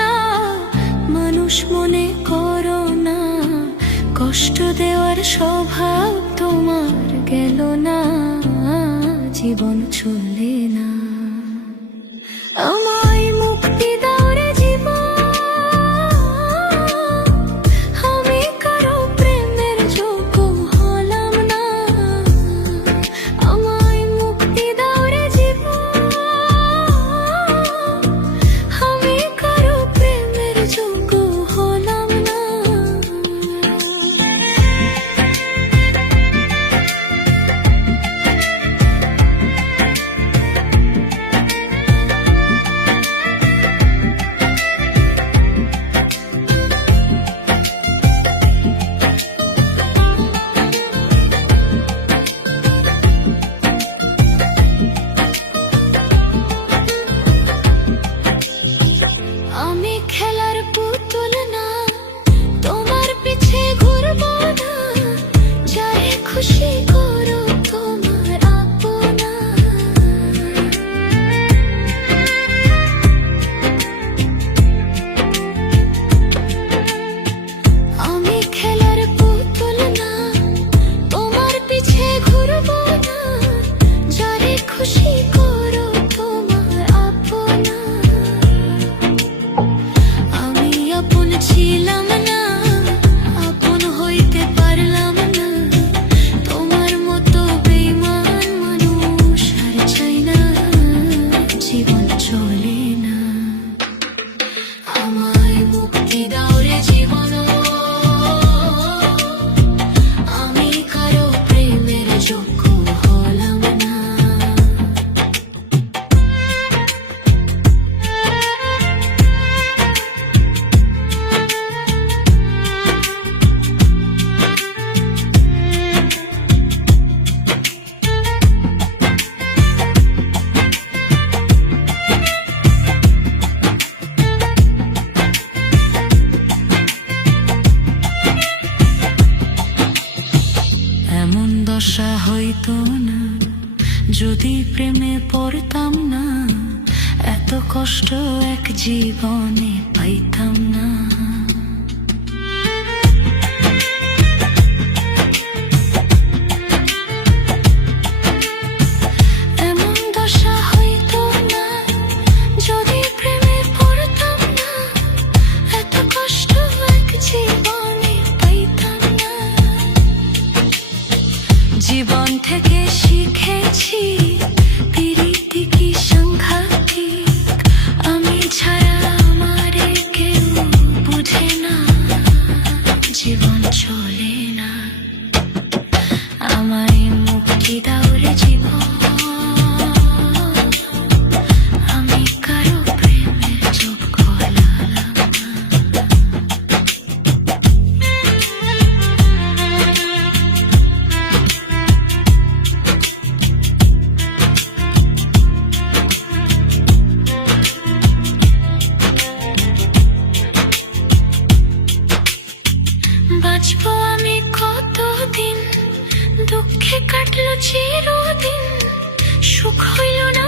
না, মানুষ মনে করো না, কষ্ট দেওয়ার স্বভাব তোমার গেল না, জীবন চলে না। আমায় মুক্তি দাও রে জীবন, আমি কারো প্রেমের যোগ্য হলাম না। আমায় মুক্তি দাও রে জীবন, আমি কারো প্রেমের যোগ্য হলাম না। আমি খেলার পুতুল না, তোমার পিছে ঘুরবো না, যারে খুশি করো তোমার আপনা। আমি খেলার পুতুল না, তোমার পিছে ঘুরবো না, যারে খুশি করো তোমার আপনা। আমি আপন ছিলাম না, আপন হইতে পারলাম না, তোমার মতো বেঈমান মানুষ আর চাই না, জীবন চলে না। আমায় মুক্তি দাও রে জীবন, আমি কারো প্রেমের যোগ্য হলাম না। এমন দশা হইতো না যদি প্রেমে পড়তাম না, এত কষ্ট এক জীবনে পাইতাম না। এমন দশা হইতো না যদি প্রেমে পড়তাম না, এত কষ্ট এক জীবনে পাইতাম না। জীবন থেকে শিখেছি প্রীতি কি সাংঘাতিক, আমি ছাড়া আমারে কেউ বুঝে না, জীবন চলে না। আমায় মুক্তি দাও রে জীবন, আমি কারো প্রেমের যোগ্য হলাম না। বাঁচবো আমি কতদিন, দুঃখে কাটলো চিরদিন, সুখ হইল না